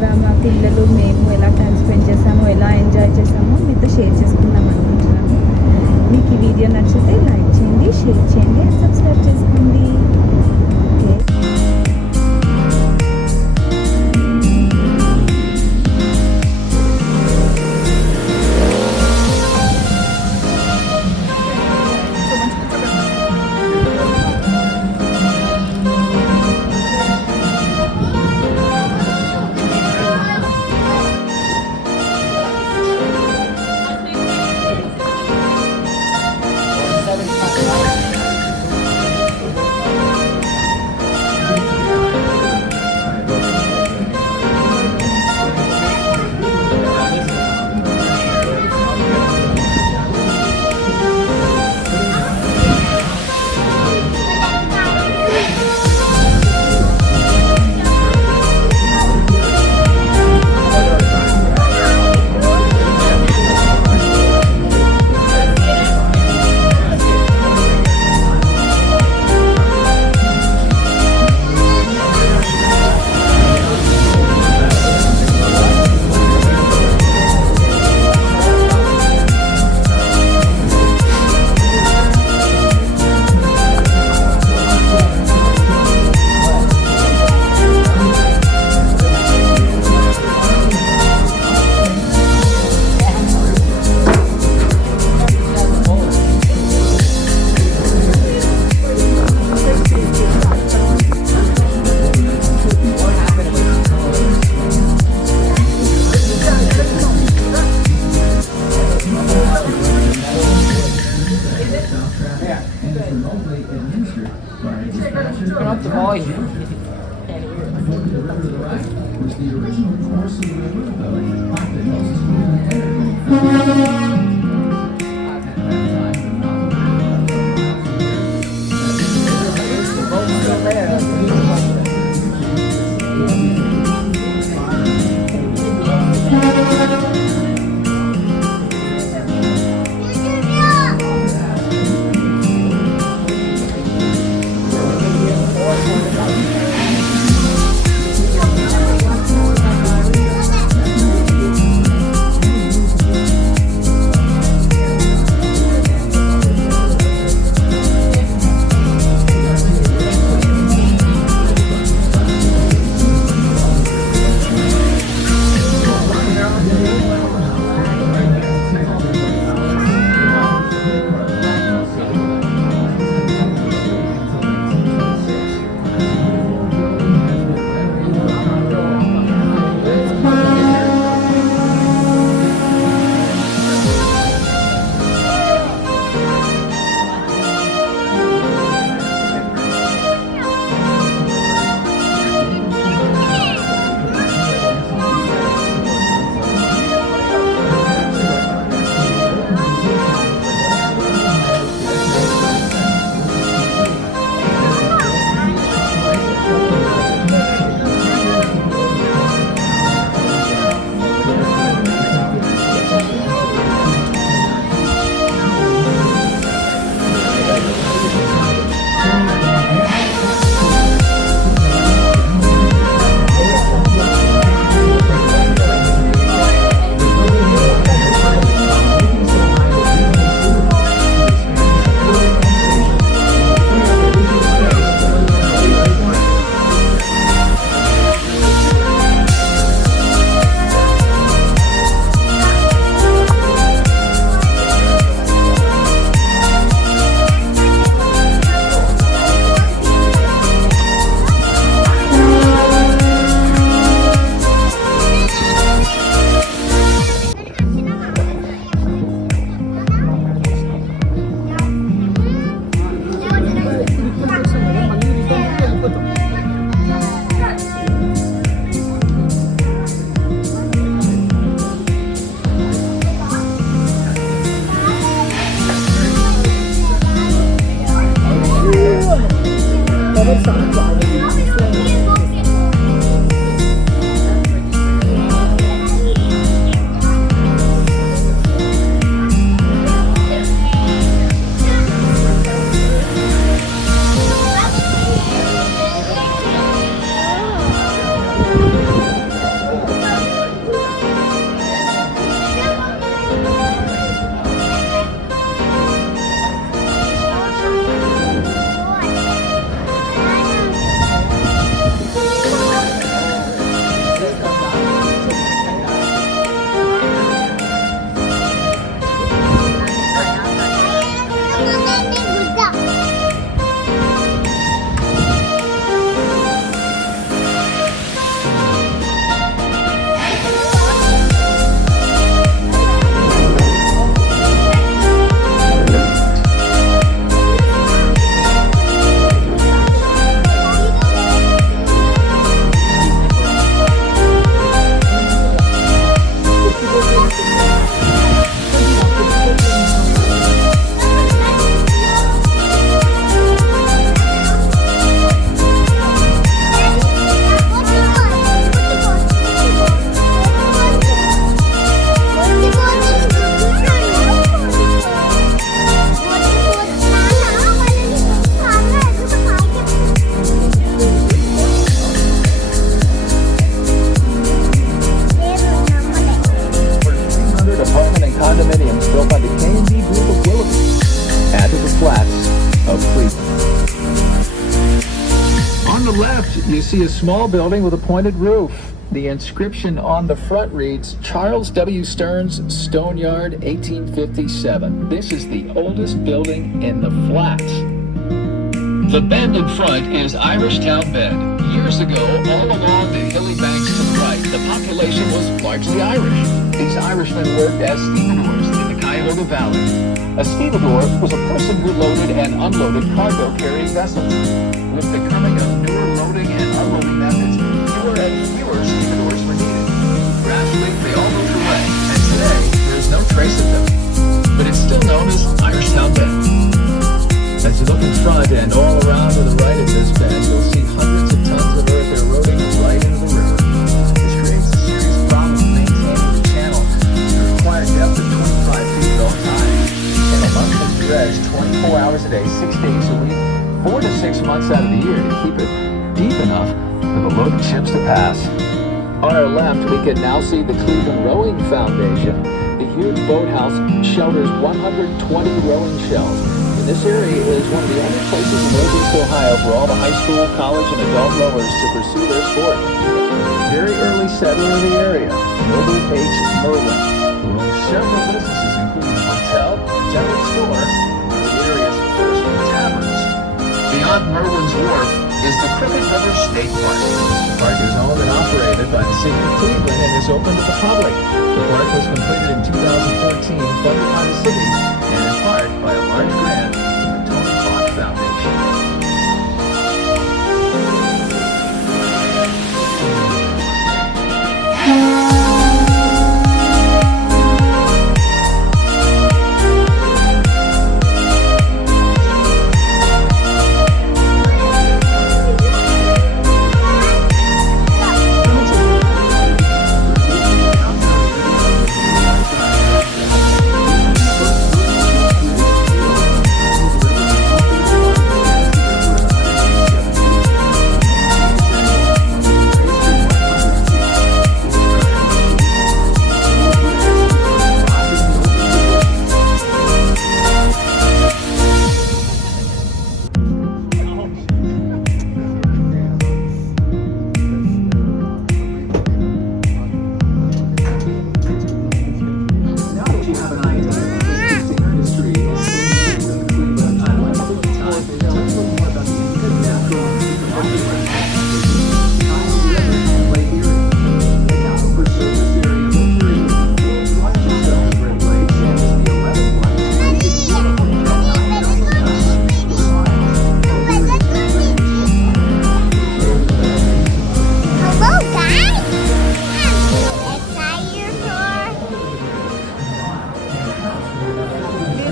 అక్కడ మా పిల్లలు మేము ఎలా టైం స్పెండ్ చేసామో, ఎలా ఎంజాయ్ చేసామో మీతో షేర్ చేసుకుందాం అనుకుంటున్నాను. మీకు ఈ వీడియో నచ్చితే లైక్ చేయండి, షేర్ చేయండి, సబ్స్క్రైబ్ చేసుకోండి. Okay. Turn off the volume. Was the original course of see a small building with a pointed roof. The inscription on the front reads, Charles W. Stearns, Stone Yard, 1857. This is the oldest building in the flats. The bend in front is Irishtown Bend. Years ago, all along the hilly banks to the right, the population was largely Irish. These Irishmen worked as stevedores in the Cuyahoga Valley. A stevedore was a person who loaded and unloaded cargo-carrying vessels. With the coming of newer loading and unloading methods, fewer and fewer stevedores were needed. Gradually, they all moved away, and today, there is no trace of them. But it's still known as Irishtown Bend. As you look in front and all around to the right of this bend, you'll see hundreds of tons of earth eroding right into the river. This creates a serious problem maintaining the channel. The required depth of 25 feet at all times. And it must be dredged 24 hours a day, 6 days a week, 4 to 6 months out of the year to keep it deep enough for the loaded ships to pass. On our left, we can now see the Cleveland Rowing Foundation. The huge boathouse shelters 120 rowing shells. And this area is one of the only places in Northeast Ohio for all the high school, college, and adult rowers to pursue their sport. Very early settler of the area, Noble H. Merwin, who owns several businesses including a hotel, general store, and the area's first taverns. Beyond Merwin's Wharf is the Crooked River State Park. The park is owned and operated by the city of Cleveland and is open to the public. The park was completed in 2014, funded by the city, and in part by a large grant from the Tony Clark Foundation.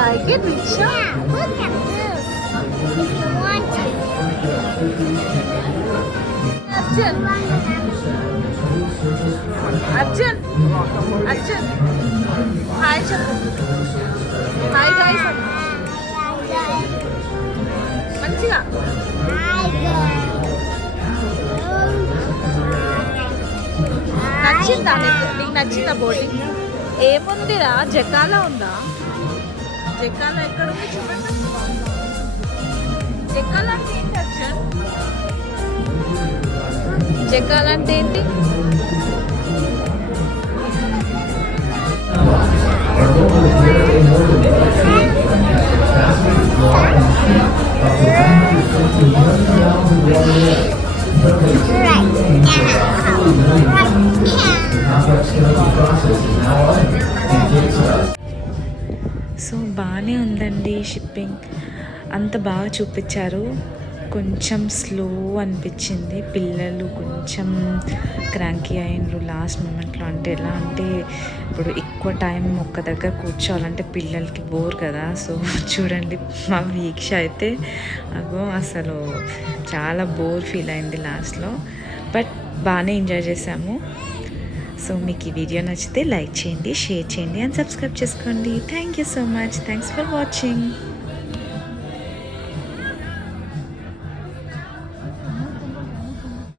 Like it, Richa? Yeah, look at this. I want to. Arjun. Arjun. Arjun. Hi, Chapu. Hi, guys. మంచిగా నచ్చిందా నీకు నచ్చిందా boating ఏముందిరా జకాలా ఉందా జకాల ఎక్కడ ఉంది చూడండి జకాల అంటే ఏంటి అర్జున్ జకాల అంటే ఏంటి సో బాగానే ఉందండి షిప్పింగ్ అంత బాగా చూపించారు కొంచెం స్లో అనిపించింది పిల్లలు కొంచెం క్రాంకీ అయినరు లాస్ట్ మూమెంట్లో అంటే ఎలా అంటే ఇప్పుడు ఎక్కువ టైం ఒక్క దగ్గర కూర్చోవాలంటే పిల్లలకి బోర్ కదా సో చూడండి మా వీక్ష అయితే అగో అసలు చాలా బోర్ ఫీల్ అయింది లాస్ట్లో బట్ బాగానే ఎంజాయ్ చేసాము సో మీకు ఈ వీడియో నచ్చితే లైక్ చేయండి షేర్ చేయండి అండ్ సబ్స్క్రైబ్ చేసుకోండి thank you so much thanks for watching